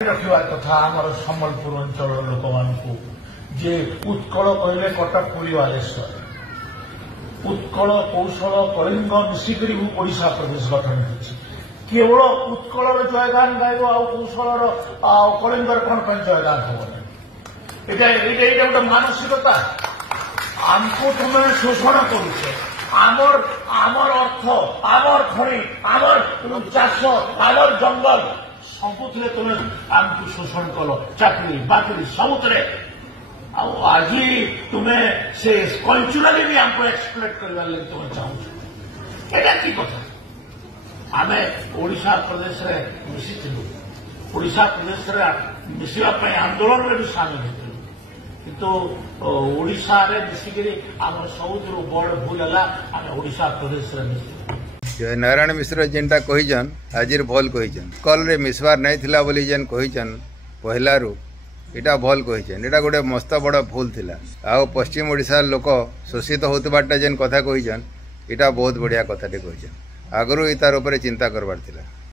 रखा कथा आमर सम्बलपुर अंचल लोक मान जे उत्कल कहले कटक पुरी बालेश्वर उत्कल कौशल कलिंग मिसिक ओडिशा प्रदेश गठन हो केवल उत्कल जयगान गायब कौशल कलिंगर कौन जयगान हम ये गोटे मानसिकता आमको तुम शोषण करुचे आमर अर्थ आमर खनि आमर चाष आमर जंगल सबुथे तुम आमको शोषण कल चाकरी बाकरी सबुथे आज तुम्हें से कल्चुराली भी आमको एक्सप्लेट कर तुम चाहूँ एटा की कथा आम ओडिशा प्रदेश रे मिशिलु ओडिशा प्रदेश रे मिसवाई आंदोलन में भी सामिल होते किंतु ओडिशा रे मिसिक आम सबुठ बड़ भूल है आम ओडिशा प्रदेश रे मिसिलु जय नारायण मिश्र जेनटा कहीचन हाजिर भल कहीचन कल रे मिसवार नहीं थिला बोली जेन कहीचन पहलारू इटा भल कहीचन इटा गोटे मस्त बड़ भूल थिला आ पश्चिम ओडिशा लोक शोषित होतबाटा जेन कथा कहीचन इटा बहुत बढ़िया कथाटे कहीचन आगरू तार उपरे चिंता करबार थिला।